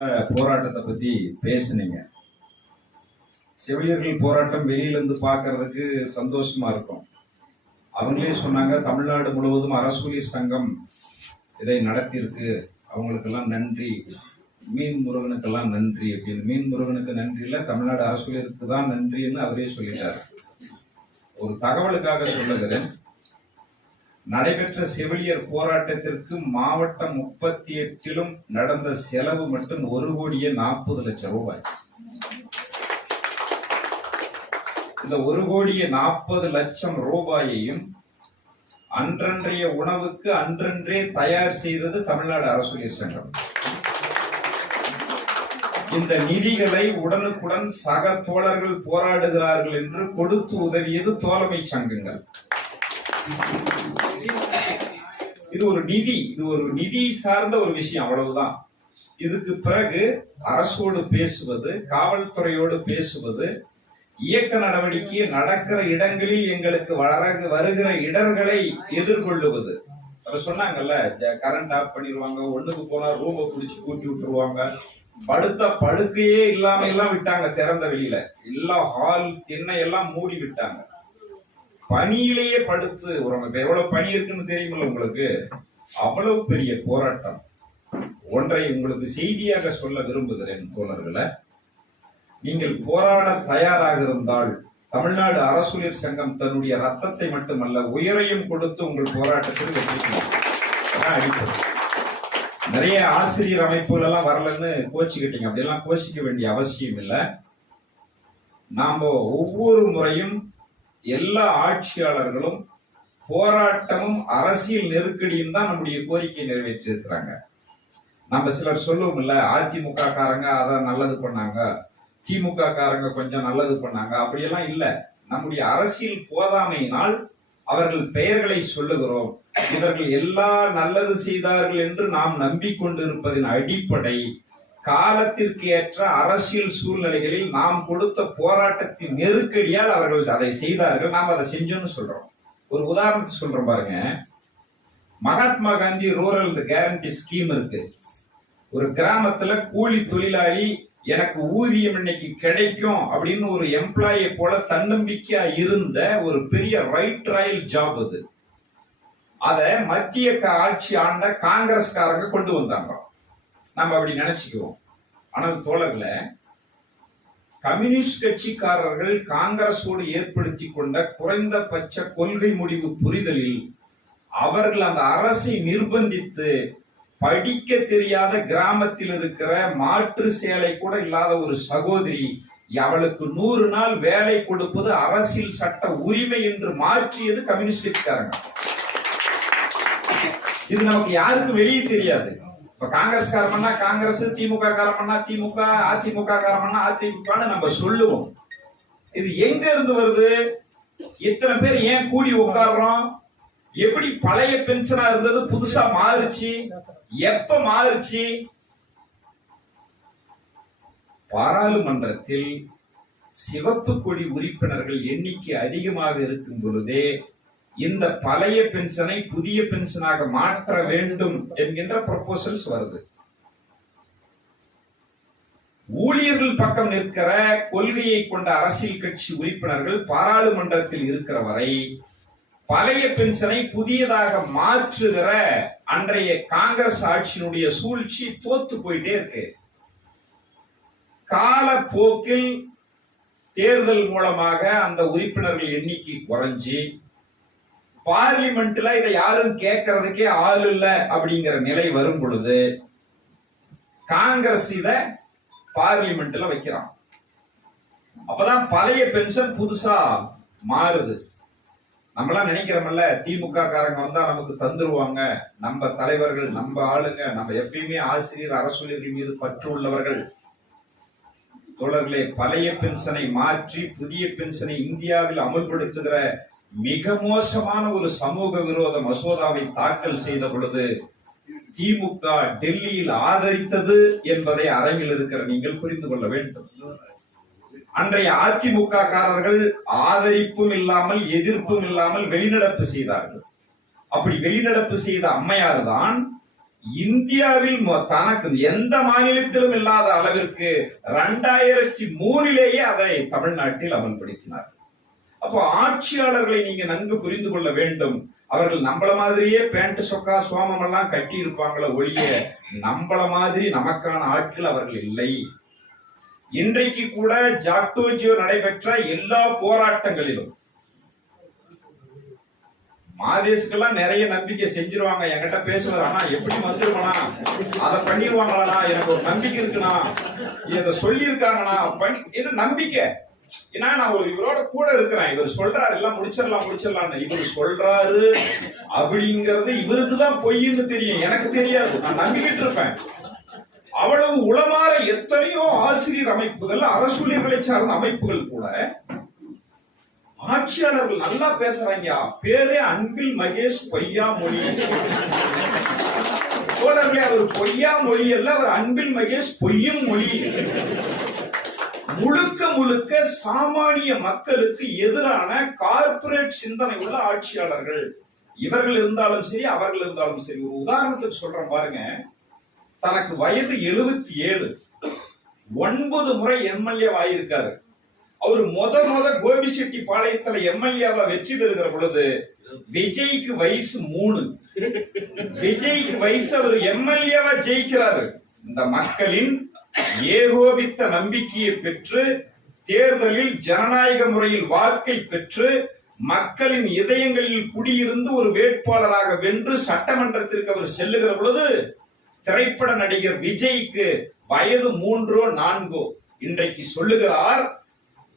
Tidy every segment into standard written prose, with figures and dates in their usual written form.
போராட்டத்தை பத்தி பேசுனீங்க. செவிலியர்கள் போராட்டம் வெளியிலிருந்து பார்க்கறதுக்கு சந்தோஷமா இருக்கும். அவங்களே சொன்னாங்க, தமிழ்நாடு முழுவதும் அரசூழியர் சங்கம் இதை நடத்தியிருக்கு, அவங்களுக்கெல்லாம் நன்றி, மீன் முருகனுக்கெல்லாம் நன்றி அப்படின்னு. மீன் முருகனுக்கு நன்றி இல்லை, தமிழ்நாடு அரசூழியருக்கு தான் நன்றின்னு அவரே சொல்லிட்டார். ஒரு தகவலுக்காக சொல்லுகிறேன், நடைபெற்ற செவிலியர் போராட்டத்திற்கு மாவட்டம் 38லும் நடந்த செலவு மட்டும் 1,40,00,000 ரூபாய். இந்த 1,40,00,000 ரூபாயையும் அன்றன்றைய உணவுக்கு அன்றன்றே தயார் செய்தது தமிழ்நாடு அரசூழியர் சங்கம். இந்த நிதிகளை உடனுக்குடன் சக தோழர்கள் போராடுகிறார்கள் என்று கொடுத்து உதவியது தோழமை சங்கங்கள். இது ஒரு நிதி சார்ந்த ஒரு விஷயம், அவ்வளவுதான். இதுக்கு பிறகு அரசோடு பேசுவது, காவல்துறையோடு பேசுவது, இயக்க நடவடிக்கை நடக்கிற இடங்களில் எங்களுக்கு வருகிற இடர்களை எதிர்கொள்ளுவது. அப்ப சொன்னாங்கல்ல, கரண்ட் ஆஃப் பண்ணிடுவாங்க, ஒண்ணுக்கு போனா ரூமை பிடிச்சி கூட்டி விட்டுருவாங்க, படுத்த படுக்கையே இல்லாம எல்லாம் விட்டாங்க, திறந்த வெளியில எல்லா ஹால் திண்ணை எல்லாம் மூடி விட்டாங்க. பணியிலேயே படுத்து இப்ப எவ்வளவு பணி இருக்குன்னு தெரியுமில்ல உங்களுக்கு. அவ்வளவு பெரிய போராட்டம். ஒன்றை உங்களுக்கு செய்தியாக சொல்ல விரும்புகிறேன் தோழர்களை, நீங்கள் போராட தயாராக இருந்தால் தமிழ்நாடு அரசூழியர் சங்கம் தன்னுடைய ரத்தத்தை மட்டுமல்ல உயிரையும் கொடுத்து உங்கள் போராட்டத்தில் வெற்றிக்கலாம். நிறைய ஆசிரியர் அமைப்புகள் எல்லாம் வரலன்னு கோச்சிக்கிட்டீங்க, அப்படியெல்லாம் கோச்சிக்க வேண்டிய அவசியம் இல்லை. நாம ஒவ்வொரு முறையும் எல்லா ஆட்சியாளர்களும் போராட்டமும் அரசியல் நெருக்கடியும் தான் நம்முடைய கோரிக்கை நிறைவேற்றி இருக்கிறாங்க. நம்ம சிலர் சொல்லுவோம் இல்ல, அதிமுக காரங்க அதான் நல்லது பண்ணாங்க, திமுக காரங்க கொஞ்சம் நல்லது பண்ணாங்க, அப்படியெல்லாம் இல்ல. நம்முடைய அரசியல் போதாமையினால் அவர்கள் பெயர்களை சொல்லுகிறோம். இவர்கள் எல்லா நல்லது செய்தார்கள் என்று நாம் நம்பிக்கொண்டிருப்பதின் அடிப்படை காலத்திற்கு ஏற்ற அரசியல் சூழ்நிலைகளில் நாம் கொடுத்த போராட்டத்தின் நெருக்கடியால் அவர்கள் அதை செய்தார்கள், நாம் அதை செஞ்சோம்னு சொல்றோம். ஒரு உதாரணத்துக்கு சொல்றோம் பாருங்க. Mahatma Gandhi rural guarantee scheme இருக்கு. ஒரு கிராமத்துல கூலி தொழிலாளி எனக்கு ஊதியம் இன்னைக்கு கிடைக்கும் அப்படின்னு ஒரு எம்ப்ளாயை போல தன்னம்பிக்கையா இருந்த ஒரு பெரிய ரைட் ராயல் ஜாப் அது. அத மத்திய ஆட்சி ஆண்ட காங்கிரஸ்காரங்க கொண்டு வந்தாங்க. நம்ம அப்படி நினைச்சுக்குவோம். ஆனால் தோழர்களே, கம்யூனிஸ்ட் கட்சிக்காரர்கள் காங்கிரஸோடு ஏற்படுத்தி கொண்ட குறைந்தபட்ச கொள்கை முடிவு புரிதலில் அவர்கள் அந்த அரசை நிர்பந்தித்து படிக்க தெரியாத கிராமத்தில் இருக்கிற மாற்று சேலை கூட இல்லாத ஒரு சகோதரி, அவளுக்கு 100 நாள் வேலை கொடுப்பது அரசியல் சட்ட உரிமை என்று மாற்றியது கம்யூனிஸ்ட் கட்சிக்காரங்க. இது நமக்கு யாருக்கும் வெளியே தெரியாது. இப்ப காங்கிரஸ் காரமன்னா காங்கிரஸ், திமுக காரமன்னா திமுக, அதிமுக காரமன்னா அதிமுகன்னு நம்ம சொல்லுவோம். இது எங்க இருந்து வருது? இத்தனை பேர் ஏன் கூடி உட்கார்றோம்? எப்படி பழைய பென்ஷனா இருந்தது புதுசா மாறுச்சு? எப்ப மாறுச்சு? பாராளுமன்றத்தில் சிவப்பு கொடி உறுப்பினர்கள் எண்ணிக்கை அதிகமாக இருக்கும் பொழுதே இந்த பழைய பென்ஷனை புதிய பென்ஷனாக மாற்ற வேண்டும் என்கின்ற ப்ரொபோசல்ஸ் வருது. ஊழியர்கள் பக்கம் நிற்கிற கொள்கையை கொண்ட அரசியல் கட்சி உறுப்பினர்கள் பாராளுமன்றத்தில் இருக்கிற வரை பழைய பென்ஷனை புதியதாக மாற்றுகிற அன்றைய காங்கிரஸ் ஆட்சியினுடைய சூழ்ச்சி தோத்து போயிட்டே இருக்கு. காலப்போக்கில் தேர்தல் மூலமாக அந்த உறுப்பினர்கள் எண்ணிக்கை குறைஞ்சி பார்லிமெண்ட்ல இதை யாரும் கேட்கறதுக்கே ஆள் இல்ல அப்படிங்கிற நிலை வரும் பொழுது காங்கிரஸ் இத பார்லிமெண்ட்ல வைக்கிறான். அப்பதான் பழைய பென்ஷன் புதுசா மாறுது. நம்மளாம் நினைக்கிறோம்ல, திமுக காரங்க வந்தா நமக்கு தந்துருவாங்க, நம்ம தலைவர்கள், நம்ம ஆளுங்க, நம்ம எப்பயுமே ஆசிரியர் அரசூழியர்கள் மீது பற்று உள்ளவர்கள். தோழர்களே, பழைய பென்ஷனை மாற்றி புதிய பென்ஷனை இந்தியாவில் அமல்படுத்துகிற மிக மோசமான ஒரு சமூக விரோத மசோதாவை தாக்கல் செய்த பொழுது திமுக டெல்லியில் ஆதரித்தது என்பதை அரங்கில் இருக்கிற நீங்கள் புரிந்து கொள்ள வேண்டும். அன்றைய அதிமுக காரர்கள் ஆதரிப்பும் இல்லாமல் எதிர்ப்பும் இல்லாமல் வெளிநடப்பு செய்தார்கள். அப்படி வெளிநடப்பு செய்த அம்மையார் தான் இந்தியாவில் தனக்கு எந்த மாநிலத்திலும் இல்லாத அளவிற்கு 2003 அதை தமிழ்நாட்டில் அமல்படுத்தினார். அப்போ ஆட்சியாளர்களை நீங்க நன்கு புரிந்து கொள்ள வேண்டும். அவர்கள் நம்மள மாதிரியே பேண்ட் சொக்கா சோமம் எல்லாம் கட்டி இருப்பாங்களே ஒழிய நம்மள மாதிரி நமக்கான ஆட்கள் அவர்கள் இல்லை. இன்றைக்கு கூட ஜாக்டோஜியோ நடைபெற்ற எல்லா போராட்டங்களிலும் மாதேஷ்கெல்லாம் நிறைய நம்பிக்கை செஞ்சிருவாங்க. என்கிட்ட பேசுவார், ஆனா எப்படி வந்துருவானா, அதை பண்ணிருவாங்களா, எனக்கு ஒரு நம்பிக்கை இருக்குண்ணா, இதை சொல்லி இருக்காங்கண்ணா, என்ன நம்பிக்கை. ஏன்னா நான் ஒரு இவரோட கூட இருக்கிறேன். இவர் சொல்றாரு எல்லாம் முடிச்சிடலாம். இவர் சொல்றாரு அப்படிங்கறது இவருக்குதான் பொய்ன்னு தெரியும், எனக்கு தெரியாது. நான் நம்பிக்கிட்டு இருப்பேன். அவ்வளவு உளமாற எத்தனையோ ஆசிரியர் அமைப்புகள், அரசூழியர்களை சார்ந்த அமைப்புகள் கூட ஆட்சியாளர்கள் நல்லா பேசுறாங்க. பேரே அன்பில் மகேஷ் பொய்யா மொழி. தோழர்களே, அவர் பொய்யா மொழி அல்ல, அவர் அன்பில் மகேஷ் பொய்யும் மொழி. முழுக்க சாமானிய மக்களுக்கு எதிரான கார்ப்பரேட் சிந்தனை உள்ள ஆட்சியாளர்கள் இவர்கள் இருந்தாலும் சரி, அவர்கள் இருந்தாலும் சரி. ஒரு உதாரணத்துக்கு சொல்றேன் பாருங்க. தனக்கு வயது 77, 9 முறை எம்எல்ஏ ஆயிருக்காரு. அவர் முத கோபிசெட்டிப்பாளையத்துல எம்எல்ஏவா வெற்றி பெறுகிற பொழுது விஜய்க்கு வயசு 3. விஜய்க்கு வயசு அவர் எம்எல்ஏவா ஜெயிக்கிறாரு. இந்த மக்களின் ஏகோபித்த நம்பிக்கையை பெற்று தேர்தலில் ஜனநாயக முறையில் வாக்கை பெற்று மக்களின் இதயங்களில் குடியிருந்து ஒரு வேட்பாளராக வென்று சட்டமன்றத்திற்கு அவர் செல்லுகிற பொழுது திரைப்பட நடிகர் விஜய்க்கு வயது 3 or 4. இன்றைக்கு சொல்லுகிறார்,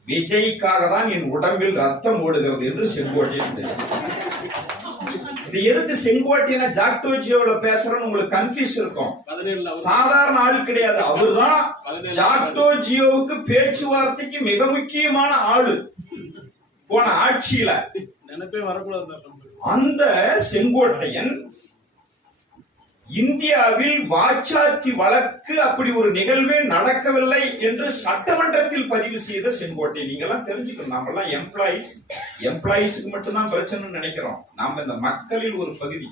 விஜய்க்காக தான் என் உடம்பில் ரத்தம் ஓடுகிறது என்று செங்கோட்டையன் பேசுகிறார். இது எதுக்கு செங்கோட்டையன ஜாக்டோஜியோட பேசுறோம்னு உங்களுக்கு கன்ஃபியூஸ் இருக்கும். சாதாரண ஆள் கிடையாது. அவர்தான் ஜாக்டோஜியோவுக்கு பேச்சுவார்த்தைக்கு மிக முக்கியமான ஆளு போன ஆட்சியில. அந்த செங்கோட்டையன் இந்தியாவில் வாச்சாத்தி வழக்கு அப்படி ஒரு நிகழ்வே நடக்கவில்லை என்று சட்டமன்றத்தில் பதிவு செய்த செங்கோட்டை. நீங்க எல்லாம் தெரிஞ்சுக்கணும், நாம எல்லாம் எம்ப்ளாயிஸ்க்கு மட்டும்தான் பிரச்சனை நினைக்கிறோம். நாம இந்த மக்களில் ஒரு பகுதி.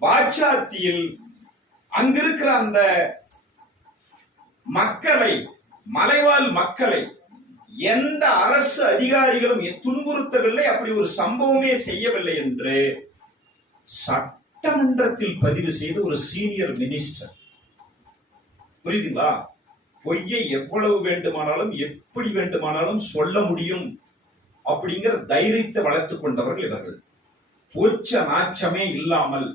வாச்சாத்தியில் அங்கிருக்கிற அந்த மக்களை, மலைவாழ் மக்களை எந்த அரசு அதிகாரிகளும் துன்புறுத்தவில்லை, அப்படி ஒரு சம்பவமே செய்யவில்லை என்று சட்டமன்றத்தில் பதிவு செய்த ஒரு சீனியர் மினிஸ்டர். புரியுதுங்களா? பொய்யை எவ்வளவு வேண்டுமானாலும் எப்படி வேண்டுமானாலும் சொல்ல முடியும் அப்படிங்கிற தைரியத்தை வளர்த்துக் கொண்டவர்கள் இவர்கள். போச்ச நாச்சமே இல்லாமல்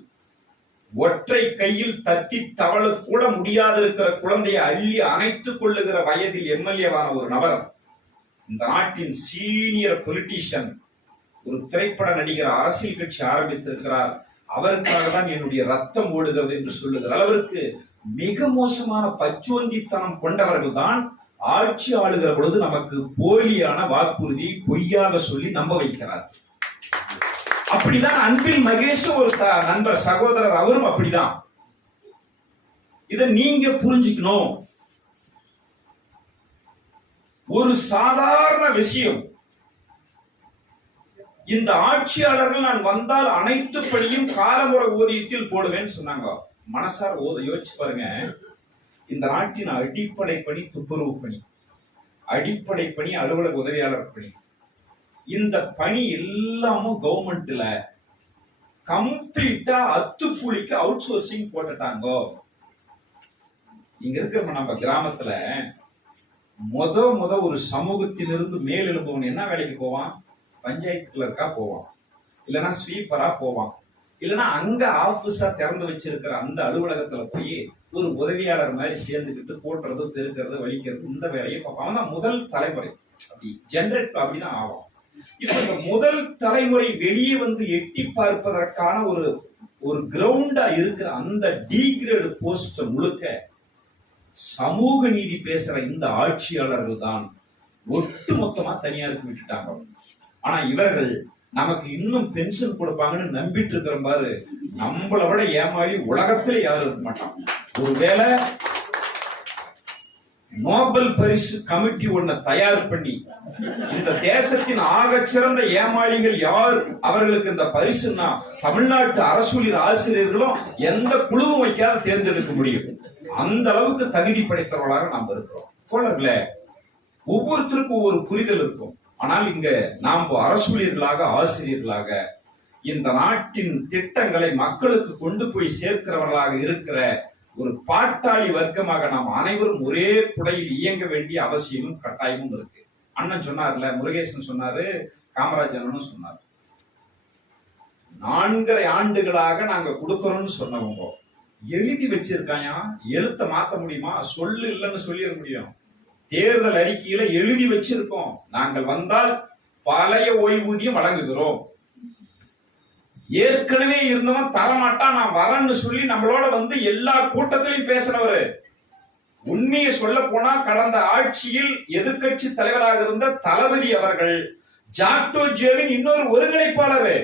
ஒற்றை கையில் தத்தி தவழ கூட முடியாது இருக்கிற குழந்தையை அள்ளி அணைத்துக் கொள்ளுகிற வயதில் எம்எல்ஏவான ஒரு நபர், இந்த நாட்டின் சீனியர் பொலிட்டிஷியன், ஒரு திரைப்பட நடிகர், அரசியல் கட்சி ஆரம்பித்திருக்கிறார். அவருக்காக தான் என்னுடைய ரத்தம் ஓடுகிறது என்று சொல்லுகிற அளவிற்கு மிக மோசமான பச்சோந்தித்தனம் கொண்டவர்கள் தான் ஆட்சி ஆளுகிற பொழுது நமக்கு போலியான வாக்குறுதியை பொய்யாக சொல்லி நம்ப வைக்கிறார். அப்படிதான் அன்பில் மகேஷ் ஒரு நண்பர் சகோதரர், அவரும் அப்படிதான். இதை நீங்க புரிஞ்சுக்கணும். ஒரு சாதாரண விஷயம், இந்த ஆட்சியாளர்கள் நான் வந்தால் அனைத்து பணியும் காலமுறை ஊதியத்தில் போடுவேன்னு சொன்னாங்க. மனசார யோசிச்சு பாருங்க. இந்த நாட்டின் அடிப்படை பணி துப்புரவு பணி, அடிப்படை பணி அலுவலக உதவியாளர் பணி. இந்த பணி எல்லாமும் கவர்மெண்ட்ல கம்ப்ளீட்டா அத்துக்கூலிக்கு அவுட் சோர்சிங் போட்டுட்டாங்க. இங்க இருக்கிற நம்ம கிராமத்துல முத ஒரு சமூகத்திலிருந்து மேல் எழும்பவன் என்ன வேலைக்கு போவான்? பஞ்சாயத்து கிளர்க்கா போவான், இல்லைன்னா ஸ்வீப்பரா போவான், இல்லைன்னா அங்க ஆபீஸா திறந்து வச்சிருக்கிற அந்த அலுவலகத்துல போய் ஒரு உதவியாளர் மாதிரி சேர்ந்துக்கிட்டு போட்டுறது, தெருக்கிறது, வலிக்கிறது, இந்த வேலையை பார்ப்பான். அவன் முதல் தலைமுறை அப்படி ஜெனரேட் அப்படிதான் ஆகும். இப்ப இந்த முதல் தலைமுறை வெளியே வந்து எட்டி பார்ப்பதற்கான ஒரு கிரவுண்டா இருக்கிற அந்த டிகிரேடு போஸ்ட் முழுக்க சமூக நீதி பேசுற இந்த ஆட்சியாளர்கள் தான் ஒட்டு மொத்தமா தனியாருக்கு விட்டுட்டாங்க. ஆனா இவர்கள் நமக்கு இன்னும் பென்ஷன் கொடுப்பாங்கன்னு நம்பிட்டு இருக்கிற பாரு, நம்மளை விட ஏமாறி உலகத்துல யாரும் இருக்க மாட்டான். ஒருவேளை நோபல் பரிசு கமிட்டி ஒண்ணு தயார் பண்ணி இந்த தேசத்தின் ஆகச்சிறந்த ஏமாளிகள் யார், அவர்களுக்கு இந்த பரிசுன்னா தமிழ்நாட்டு அரசூழியர் ஆசிரியர்களும் எந்த குழுவும் வைக்காத தேர்ந்தெடுக்க முடியும். அந்த அளவுக்கு தகுதி படைத்தவர்களாக நாம் இருக்கிறோம். தோழர்களே, ஒவ்வொருத்தருக்கும் ஒவ்வொரு புரிதல் இருக்கும். ஆனால் இங்க நாம் அரசூழியர்களாக ஆசிரியர்களாக இந்த நாட்டின் திட்டங்களை மக்களுக்கு கொண்டு போய் சேர்க்கிறவர்களாக இருக்கிற ஒரு பாட்டாளி வர்க்கமாக நாம் அனைவரும் ஒரே புடையில் இயங்க வேண்டிய அவசியமும் கட்டாயமும் இருக்கு. அண்ணன் சொன்னார்ல, முருகேசன் சொன்னாரு, காமராஜனும் சொன்னார், 4.5 ஆண்டுகளாக நாங்க கொடுக்கறோம்னு சொன்னவங்க எழுதி வச்சிருக்காயா, எழுத்த மாத்த முடியுமா? சொல்லு இல்லைன்னு சொல்லிட முடியும். தேர்தல் அறிக்கையில எழுதி வச்சிருக்கோம், நாங்கள் வந்தால் பழைய ஓய்வூதியம் வழங்குகிறோம். ஏற்கனவே இருந்தவன் தரமாட்டான், நான் வரேன்னு சொல்லி நம்மளோட வந்து எல்லா கூட்டத்திலையும் பேசினவரு. உண்மையை சொல்ல போனா கடந்த ஆட்சியில் எதிர்கட்சி தலைவராக இருந்த தளபதி அவர்கள் ஜாக்டோ ஜியோவின் இன்னொரு ஒருங்கிணைப்பாளர்.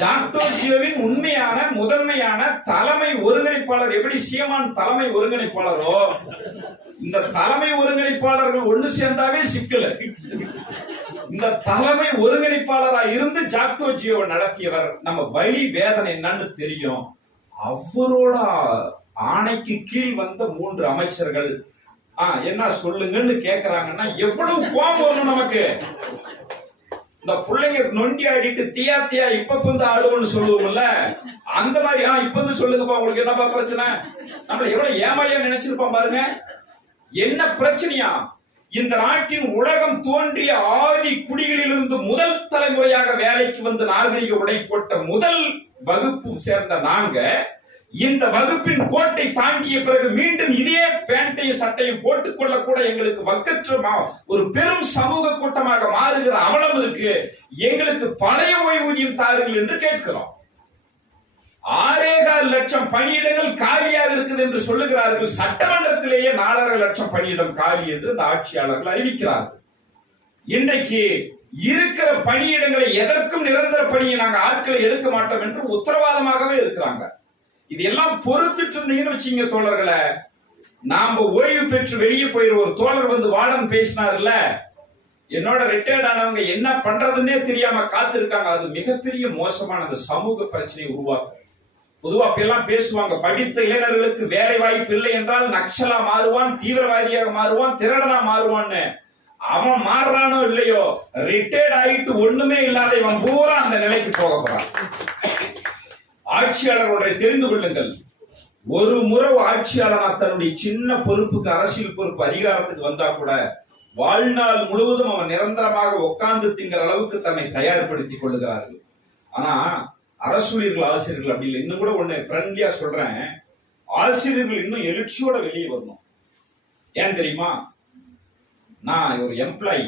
ஜாக்டோ ஜியோவின் உண்மையான முதன்மையான தலைமை ஒருங்கிணைப்பாளர். எப்படி சீமான் தலைமை ஒருங்கிணைப்பாளரோ, இந்த தலைமை ஒருங்கிணைப்பாளர்கள் ஒண்ணு சேர்ந்தாவே சிக்கல். இந்த தலைமை ஒருங்கிணைப்பாளராக இருந்து ஜாக்டோ ஜியோவை நடத்தியவர். நம்ம வலி வேதனை என்னன்னு தெரியும். அவரோட ஆணைக்கு கீழ் வந்த 3 அமைச்சர்கள் என்ன சொல்லுங்கன்னு கேக்குறாங்கன்னா எவ்வளவு கோபம் வரும் நமக்கு. இந்த பிள்ளைங்க நொண்டி ஆடிட்டு தியா தியா இப்ப வந்து ஆடுவோம்னு சொல்லுவோம்ல, அந்த மாதிரி இப்ப வந்து சொல்லுங்கப்பா, உங்களுக்கு என்னப்பா பிரச்சனை? நம்மள எவ்வளவு ஏமாளியா நினைச்சிருப்போம் பாருங்க. என்ன பிரச்சனையா? இந்த நாட்டின் உலகம் தோன்றிய ஆதி குடிகளிலிருந்து முதல் தலைமுறையாக வேலைக்கு வந்து நாகரிக உடை போட்ட முதல் வகுப்பு சேர்ந்த நாங்க இந்த வகுப்பின் கோட்டை தாண்டிய பிறகு மீண்டும் இதே பேண்டையும் சட்டையும் போட்டுக் கொள்ள கூட எங்களுக்கு வக்கற்ற ஒரு பெரும் சமூக கூட்டமாக மாறுகிற அவலம் இருக்கு. எங்களுக்கு பழைய ஓய்வூதியம் தாருங்கள் என்று கேட்கிறோம். 6.25 லட்சம் பணியிடங்கள் காலியாக இருக்குது என்று சொல்லுகிறார்கள். சட்டமன்றத்திலேயே 4.5 லட்சம் பணியிடம் காலி என்று இந்த ஆட்சியாளர்கள் அறிவிக்கிறார்கள். இன்றைக்கு இருக்கிற பணியிடங்களை எதற்கும் நிரந்தர பணியை நாங்கள் ஆட்களை எடுக்க மாட்டோம் என்று உத்தரவாதமாகவே இருக்கிறாங்க. இதெல்லாம் பொறுத்துட்டு இருந்தீங்கன்னு வச்சீங்க தோழர்களை, நாம ஓய்வு பெற்று வெளியே போயிரு. ஒரு தோழர் வந்து வார்டன் பேசினார்ல, என்னோட ரிட்டையர்ட் ஆனவங்க என்ன பண்றதுன்னே தெரியாம காத்திருக்காங்க. அது மிகப்பெரிய மோசமான சமூக பிரச்சனையை உருவாக்கும். பொதுவா எல்லாம் பேசுவாங்க, படித்த இளைஞர்களுக்கு வேலை வாய்ப்பு இல்லை என்றால் நக்சலா மாறுவான், தீவிரவாதியாக மாறுவான், திருடனா மாறுவான்னு. அவன் மாறுறானோ இல்லையோ, ரிட்டையர்ட் ஆயிட்டு ஒண்ணுமே இல்லாத இவன் பூரா அந்த நிலைக்கு போக போறான். ஆட்சியாளர் ஒன்றை தெரிந்து கொள்ளுங்கள், ஒரு முறை ஆட்சியாளர் தன்னுடைய சின்ன பொறுப்புக்கு, அரசியல் பொறுப்பு, அதிகாரத்துக்கு வந்தா கூட வாழ்நாள் முழுவதும் அவன் நிரந்தரமாக உட்கார்ந்து திங்கிற அளவுக்கு தன்னை தயார்படுத்திக் கொள்ளுகிறார்கள். ஆனா அரசூழியர்கள் ஆசிரியர்கள் அப்படி இல்லை. இன்னும் கூட ஒண்ணு ஃப்ரெண்ட்லியா சொல்றேன், ஆசிரியர்கள் இன்னும் எழுச்சியோட வெளியே வரணும். ஏன் தெரியுமா? நான் ஒரு எம்ப்ளாயி,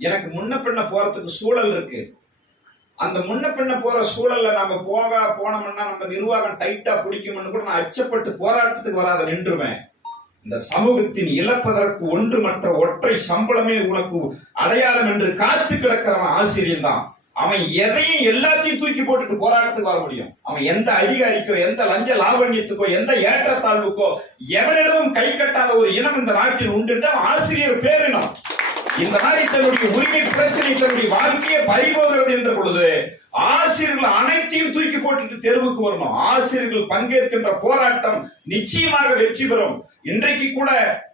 எனக்கு முன்ன பின்ன போறதுக்கு சூழல் இருக்கு. அந்த முன்ன பின்ன போற சூழல்ல நாம போனோம்னா நம்ம நிர்வாகம் டைட்டா பிடிக்கும்னு கூட நான் அச்சப்பட்டு போராட்டத்துக்கு வராத நின்றுவேன். இந்த சமூகத்தின் இழப்பதற்கு ஒன்றுமற்ற ஒற்றை சம்பளமே உனக்கு அடையாளம் என்று காத்து கிடக்கிறவன் ஆசிரியர் தான். அவன் எதையும் எல்லாத்தையும் தூக்கி போட்டுட்டு போராட்டத்துக்கு வர முடியும். அவன் எந்த அதிகாரிக்கோ, எந்த லஞ்ச லாவண்யத்துக்கோ, எந்த ஏற்றத்தாழ்வுக்கோ எவனிடமும் கை கட்டாத ஒரு இனம் இந்த நாட்டில் உண்டு. ஆசிரியர் பேரினம். இந்த நாளை தன்னுடைய உரிமை பிரச்சனை, தன்னுடைய வாழ்க்கையை பறிபோகிறது என்ற பொழுது ஆசிரியர்கள் அனைத்தையும் தூக்கி போட்டுட்டு தெருவுக்கு வரணும். ஆசிரியர்கள் பங்கேற்கின்ற போராட்டம் நிச்சயமாக வெற்றி பெறும். இன்றைக்கு கூட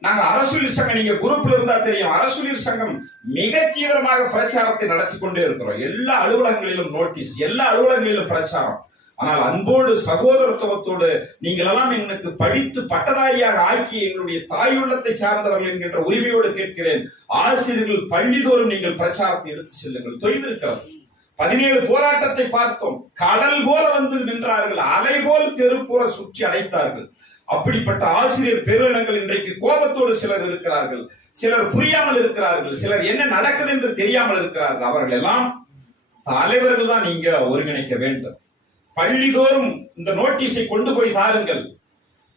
நாங்க அரசூழியர் சங்கம், நீங்க குரூப்ல இருந்தா தெரியும், அரசூழியர் சங்கம் மிக தீவிரமாக பிரச்சாரத்தை நடத்தி கொண்டே இருக்கிறோம். எல்லா அலுவலகங்களிலும் நோட்டீஸ், எல்லா அலுவலகங்களிலும் பிரச்சாரம். ஆனால் அன்போடு சகோதரத்துவத்தோடு நீங்கள் எல்லாம் எனக்கு படித்து பட்டதாரியாக ஆக்கி எங்களுடைய தாயுள்ளத்தை சார்ந்தவர்கள் என்கின்ற உரிமையோடு கேட்கிறேன். ஆசிரியர்கள் பள்ளிதோறும் நீங்கள் பிரச்சாரத்தை எடுத்து செல்லுங்கள். தொய்ந்திருக்கிறது. 17 போராட்டத்தை பார்த்தோம். கடல் போல வந்து நின்றார்கள், அலை போல் தெருப்புற சுற்றி அடைத்தார்கள். அப்படிப்பட்ட ஆசிரியர் பேரினங்கள் இன்றைக்கு கோபத்தோடு சிலர் இருக்கிறார்கள், சிலர் புரியாமல் இருக்கிறார்கள், சிலர் என்ன நடக்குது என்று தெரியாமல் இருக்கிறார்கள். அவர்கள் எல்லாம் தலைவர்கள் தான் நீங்க ஒருங்கிணைக்க வேண்டும். பள்ளிதோறும் இந்த நோட்டீஸை கொண்டு போய் தாருங்கள்.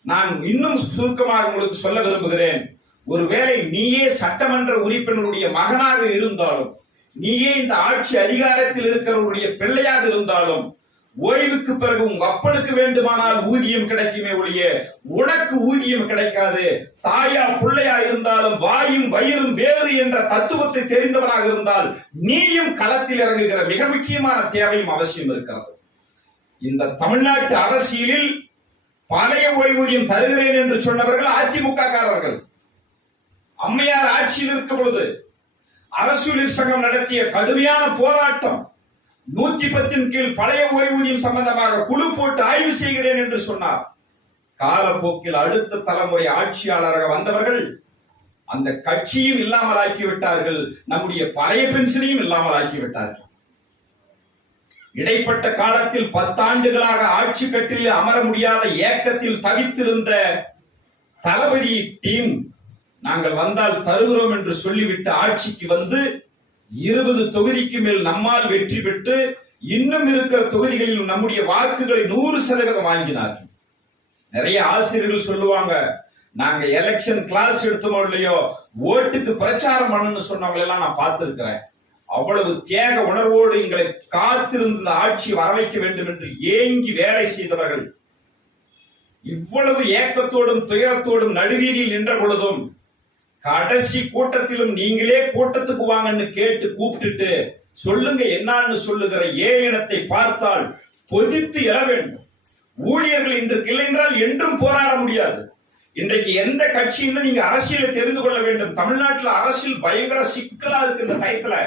நான் இன்னும் சுருக்கமாக உங்களுக்கு சொல்ல விரும்புகிறேன். ஒருவேளை நீயே சட்டமன்ற உறுப்பினருடைய மகனாக இருந்தாலும், நீயே இந்த ஆட்சி அதிகாரத்தில் இருக்கிறவருடைய பிள்ளையாக இருந்தாலும், ஓய்வுக்கு பிறகு உங்க அப்பனுக்கு வேண்டுமானால் ஊதியம் கிடைக்குமே ஒழிய உனக்கு ஊதியம் கிடைக்காது. தாயா பிள்ளையா இருந்தாலும் வாயும் வயிறும் வேறு என்ற தத்துவத்தை தெரிந்தவனாக இருந்தால் நீயும் களத்தில் இறங்குகிற மிக முக்கியமான தேவையும் அவசியம் இருக்கிறது. இந்த தமிழ்நாட்டு அரசியலில் பழைய ஓய்வூதியம் தருகிறேன் என்று சொன்னவர்கள் அதிமுக காரர்கள். அம்மையார் ஆட்சியில் இருக்கும் பொழுது அரசு சங்கம் நடத்திய கடுமையான போராட்டம், 110 கீழ் பழைய ஓய்வூதியம் சம்பந்தமாக குழு போட்டு ஆய்வு செய்கிறேன் என்று சொன்னார். காலப்போக்கில் அடுத்த தலைமுறை ஆட்சியாளராக வந்தவர்கள் அந்த கட்சியும் இல்லாமல் ஆக்கிவிட்டார்கள், நம்முடைய பழைய பென்ஷனையும் இல்லாமல் ஆக்கிவிட்டார்கள். இடைப்பட்ட காலத்தில் 10 ஆண்டுகளாக ஆட்சி கட்டில் அமர முடியாத ஏக்கத்தில் தவித்திருந்த தளபதி டீம் நாங்கள் வந்தால் தருகிறோம் என்று சொல்லிவிட்டு ஆட்சிக்கு வந்து 20 தொகுதிக்கு மேல் நம்மால் வெற்றி பெற்று இன்னும் இருக்கிற தொகுதிகளில் நம்முடைய வாக்குகளை 100% வாங்கினார்கள். நிறைய ஆசிரியர்கள் சொல்லுவாங்க, நாங்க எலெக்ஷன் கிளாஸ் எடுத்தோமோ இல்லையோ ஓட்டுக்கு பிரச்சாரம் பண்ணணும்னு சொன்னவங்க எல்லாம் நான் பார்த்திருக்கிறேன். அவ்வளவு தியாக உணர்வோடு எங்களை காத்திருந்த ஆட்சி வர வைக்க வேண்டும் என்று ஏங்கி வேலை செய்தவர்கள் இவ்வளவு ஏக்கத்தோடும் துயரத்தோடும் நடுவீதியில் நின்ற பொழுதும் கடைசி கூட்டத்திலும் நீங்களே கூட்டத்துக்கு வாங்கன்னு கேட்டு கூப்பிட்டுட்டு சொல்லுங்க என்னன்னு சொல்லுகிற இனத்தை பார்த்தால் கொதித்து எழ வேண்டும். ஊழியர்கள் இன்றைக்கு இல்லை என்றால் என்றும் போராட முடியாது. இன்றைக்கு எந்த கட்சின்னு நீங்க அரசியலை தெரிந்து கொள்ள வேண்டும். தமிழ்நாட்டில் அரசியல் பயங்கர சிக்கலா இருக்கு. இந்த டயத்துல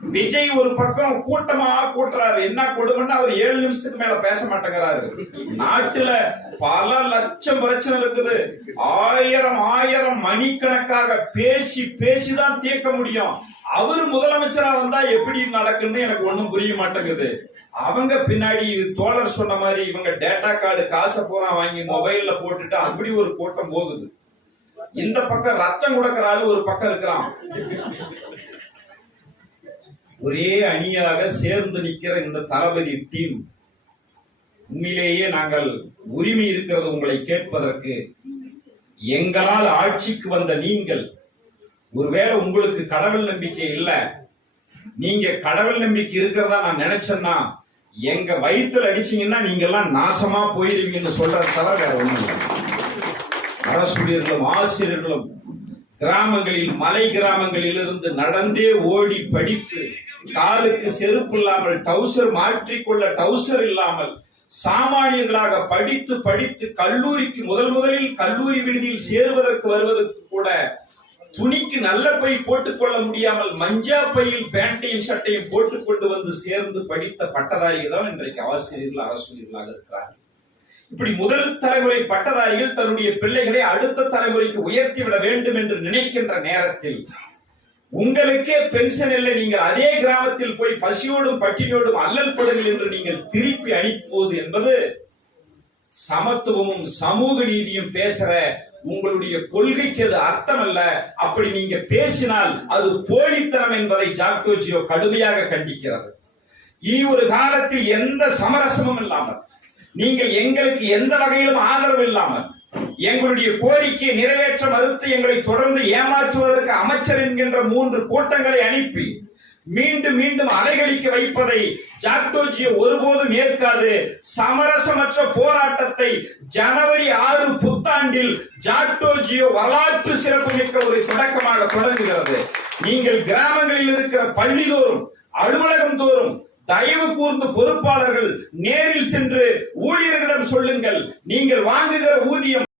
விஜய் ஒரு பக்கம் கூட்டமா கூட்டுறாரு, என்ன கொடுமைன்னா அவர் 7 நிமிஷத்துக்கு மேல பேச மாட்டேங்கிறாரு. நாட்டுல பல லட்சம் பிரச்சனை இருக்குது. ஆயிரம் மணிக்கணக்காக பேசிதான் தீர்க்க முடியும். அவரு முதலமைச்சரா வந்தா எப்படி நடக்குன்னு எனக்கு ஒண்ணும் புரிய மாட்டேங்குது. அவங்க பின்னாடி தோழர் சொன்ன மாதிரி இவங்க டேட்டா கார்டு காசை பூரா வாங்கி மொபைல்ல போட்டுட்டு அப்படி ஒரு கூட்டம் போகுது. இந்த பக்கம் ரத்தம் கொடுக்கிற ஆளு ஒரு பக்கம் இருக்கிறான். ஒரே அணியாக சேர்ந்து நிற்கிற இந்த தளபதி டீம், உண்மையிலேயே நாங்கள் உரிமை இருக்கிறது உங்களை கேட்பதற்கு. எங்களால் ஆட்சிக்கு வந்த நீங்கள், ஒருவேளை உங்களுக்கு கடவுள் நம்பிக்கை இல்ல, நீங்க கடவுள் நம்பிக்கை இருக்கிறதா நான் நினைச்சேன்னா எங்க வயிற்றுல அடிச்சீங்கன்னா நீங்க எல்லாம் நாசமா போயிருவீங்கன்னு சொல்ற தவிர வேற ஒண்ணும் இல்லை. அரசுடையர்களும் ஆசிரியர்களும் கிராமங்களில் மலை கிராமங்களில் இருந்து நடந்தே ஓடி படித்து காலுக்கு செருப்பு இல்லாமல் டவுசர் மாற்றிக்கொள்ள டவுசர் இல்லாமல் சாமானியர்களாக படித்து கல்லூரிக்கு முதலில் கல்லூரி விடுதியில் சேருவதற்கு வருவதற்கு கூட துணிக்கு நல்ல பை போட்டுக்கொள்ள முடியாமல் மஞ்சா பையில் பேண்டையும் சட்டையும் போட்டுக்கொண்டு வந்து சேர்ந்து படித்த பட்டதாரிகள் தான் இன்றைக்கு ஆசிரியர்கள் அரசூழியர்களாக இருக்கிறார்கள். இப்படி முதல் தலைமுறை பட்டதாரிகள் தன்னுடைய பிள்ளைகளை அடுத்த தலைமுறைக்கு உயர்த்தி விட வேண்டும் என்று நினைக்கின்ற நேரத்தில் உங்களுக்கே பென்ஷன் இல்லை, நீங்கள் அதே கிராமத்தில் போய் பசியோடும் பட்டினியோடும் அல்லல் படுங்கள் என்று நீங்கள் திருப்பி அனுப்புவது என்பது சமத்துவமும் சமூக நீதியும் பேசுற உங்களுடைய கொள்கைக்கு அது அர்த்தம் அல்ல. அப்படி நீங்க பேசினால் அது போலித்தனம் என்பதை ஜாக்டோ கடுமையாக கண்டிக்கிறது. இனி ஒரு காலத்தில் எந்த சமரசமும் இல்லாமல், நீங்கள் எங்களுக்கு எந்த வகையிலும் ஆதரவு இல்லாமல் எங்களுடைய கோரிக்கையை நிறைவேற்ற மறுத்து எங்களை தொடர்ந்து ஏமாற்றுவதற்கு அமைச்சர் என்கின்ற 3 கூட்டங்களை அனுப்பி மீண்டும் அலைகழிக்க வைப்பதை ஜாக்டோ ஒருபோதும் ஏற்காது. சமரசமற்ற போராட்டத்தை ஜனவரி 6 புத்தாண்டில் ஜாக்டோ வரலாற்று சிறப்புமிக்க ஒரு தொடக்கமாக தொடங்குகிறது. நீங்கள் கிராமங்களில் இருக்கிற பள்ளிதோறும் அலுவலகம் தோறும் தயவு கூர்ந்து பொறுப்பாளர்கள் நேரில் சென்று ஊழியர்களிடம் சொல்லுங்கள், நீங்கள் வாங்குகிற ஊதியம்